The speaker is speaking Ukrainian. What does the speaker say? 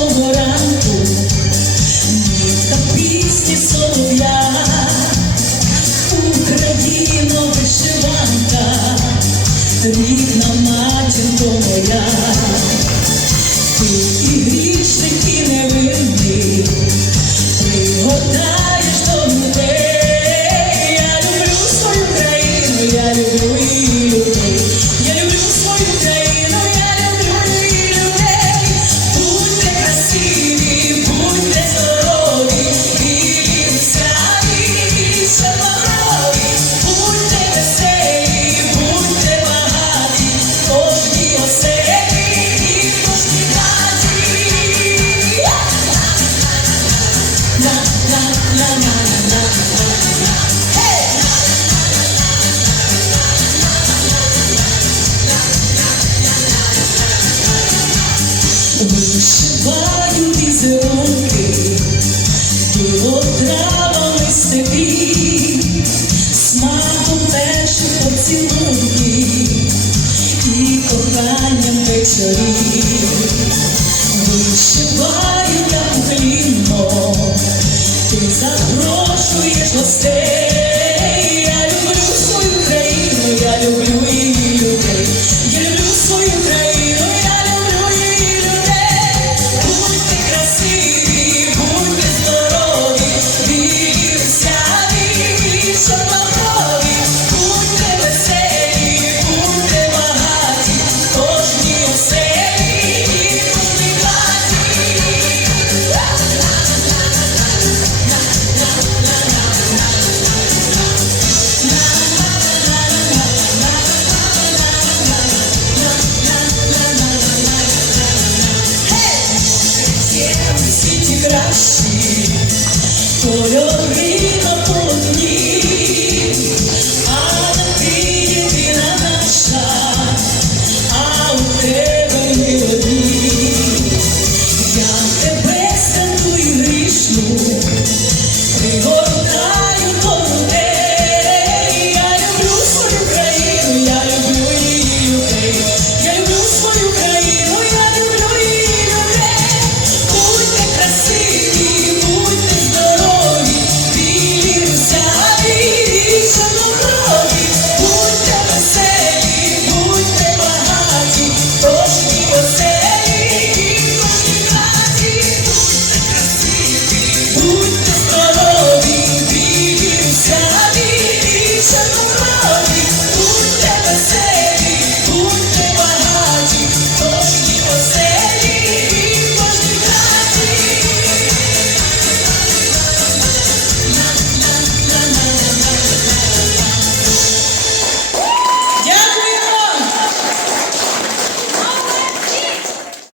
кожного ранку, міста пісні солов'я, Україно вишиванка, рідна матінко моя, ти і грішник, і невинний, пригодаєш людей. Я люблю свою країну, я люблю. Вишиваю візерунки, біло травами степі, смаком перших поцілунків і коханням вечорів. Вишиваю я ser assim. Foi.